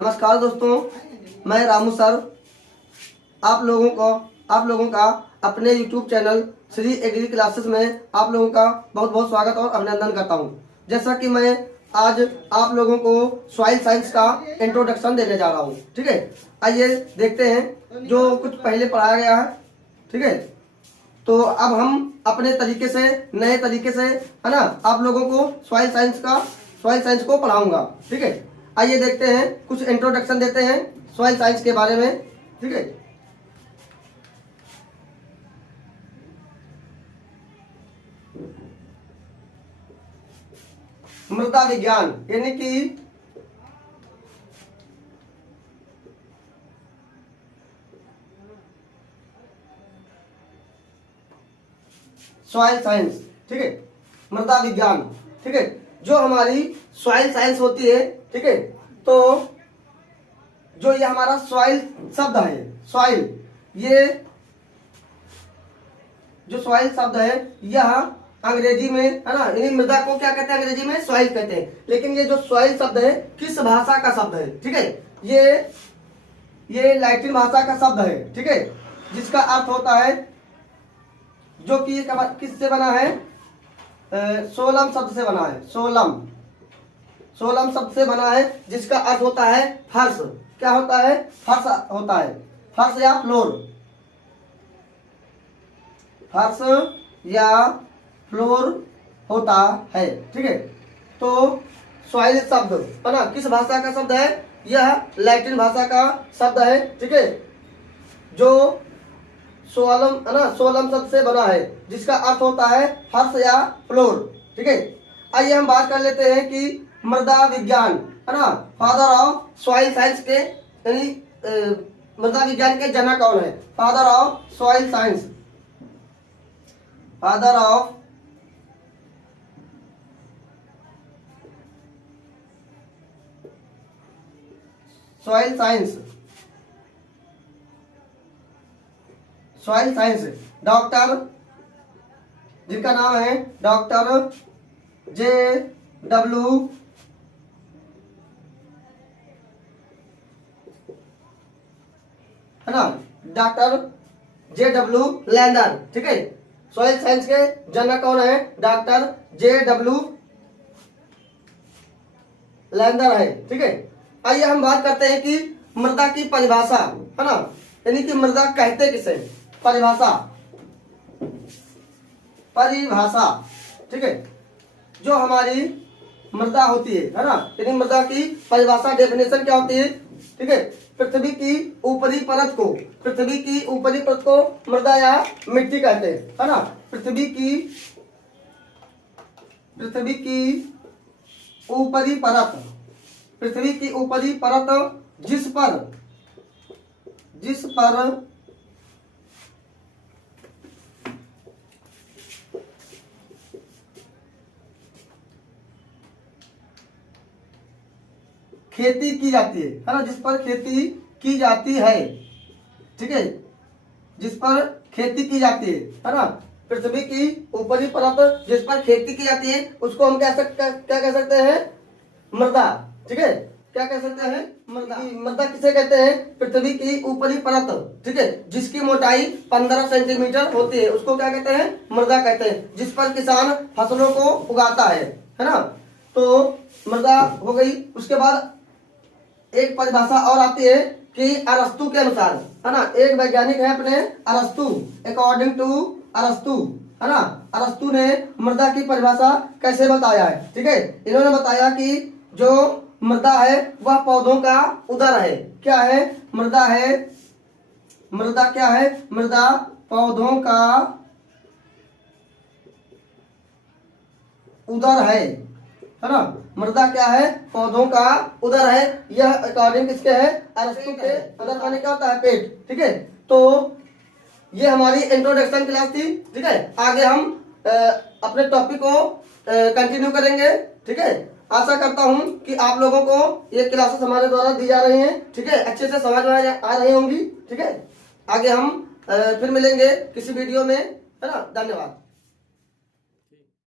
नमस्कार दोस्तों, मैं रामू सर आप लोगों का अपने YouTube channel Shri Agri Classes में आप लोगों का बहुत बहुत स्वागत और अभिनंदन करता हूं। जैसा कि मैं आज आप लोगों को सॉइल साइंस का इंट्रोडक्शन देने जा रहा हूं। ठीक है, आइए देखते हैं जो कुछ पहले पढ़ाया गया है। ठीक है, तो अब हम अपने तरीके से, नए तरीके से, है ना, आप लोगों को सॉइल साइंस को पढ़ाऊंगा। ठीक है, आइए देखते हैं, कुछ इंट्रोडक्शन देते हैं सॉइल साइंस के बारे में। ठीक है, मृदा विज्ञान यानी कि सॉइल साइंस। ठीक है, मृदा विज्ञान। ठीक है, जो हमारी सॉइल साइंस होती है। ठीक है, तो जो ये हमारा सॉइल शब्द है, सॉइल, ये जो सॉइल शब्द है यह अंग्रेजी में, है ना, यानी मृदा को क्या कहते हैं अंग्रेजी में? सॉइल कहते हैं। लेकिन ये जो सॉइल शब्द है किस भाषा का शब्द है? ठीक है, ये लैटिन भाषा का शब्द है। ठीक है, जिसका अर्थ होता है, जो कि किससे बना है? सोलम शब्द से बना है। सोलम शब्द से बना है, जिसका अर्थ होता है फर्श। क्या होता है? फर्श होता है, फर्श या फ्लोर, फर्श या फ्लोर होता है। ठीक है, तो सॉइल शब्द, है ना, किस भाषा का शब्द है? यह लैटिन भाषा का शब्द है। ठीक है, जो सोलम, है ना, सोलम शब्द से बना है, जिसका अर्थ होता है फर्श या फ्लोर। ठीक है, आइए हम बात कर लेते हैं कि मृदा विज्ञान, है ना, फादर ऑफ सॉइल साइंस के, यानी मृदा विज्ञान के जनक कौन है? Father of soil science, father of soil science, soil science doctor, जिनका नाम है डॉक्टर J.W. है ना, डॉक्टर J.W. लैंडर। ठीक है, सॉइल साइंस के जनक कौन है? Doctor J.W. लैंडर है। ठीक है, आइए हम बात करते हैं कि मृदा की परिभाषा, है ना, यानी कि मृदा कहते किसे? परिभाषा। ठीक है, जो हमारी मृदा होती है ना, यानी मृदा की परिभाषा, डेफिनेशन क्या होती है? ठीक है, पृथ्वी की ऊपरी परत को मृदा या मिट्टी कहते हैं, है ना। पृथ्वी की ऊपरी परत, जिस पर खेती की जाती है ना, जिस पर खेती की जाती है। ठीक है, जिस पर खेती की जाती है ना, पृथ्वी की ऊपरी परत जिस पर खेती की जाती है, उसको हम क्या कह सकते हैं? मृदा। ठीक है, क्या कह सकते हैं? मृदा किसे कहते हैं? पृथ्वी की ऊपरी परत, ठीक है, जिसकी मोटाई 15 सेंटीमीटर होती है, उसको क्या कहते हैं? मृदा कहते हैं, जिस पर किसान फसलों को उगाता है ना। तो मृदा हो गई। उसके बाद एक परिभाषा और आती है कि अरस्तु के अनुसार, है ना, एक वैज्ञानिक है अपने अरस्तु, अकॉर्डिंग टू अरस्तु, है ना, अरस्तु ने मृदा की परिभाषा कैसे बताया है? ठीक है, इन्होंने बताया कि जो मृदा है वह पौधों का उदर है। क्या है? मृदा क्या है? मृदा पौधों का उदर है ना। मृदा क्या है? पौधों का उदर है। यह अकॉर्डिंग किसके है? अरस्तु के। उदर माने क्या होता है? पेट। ठीक है, तो ये हमारी इंट्रोडक्शन क्लास थी। ठीक है, आगे हम अपने टॉपिक को कंटिन्यू करेंगे। ठीक है, आशा करता हूं कि आप लोगों को ये क्लासेस हमारे द्वारा दी जा रही हैं, ठीक है, अच्छे से समझ में आ रही होंगी। ठीक है, आगे हम फिर मिलेंगे किसी वीडियो में, है ना। धन्यवाद।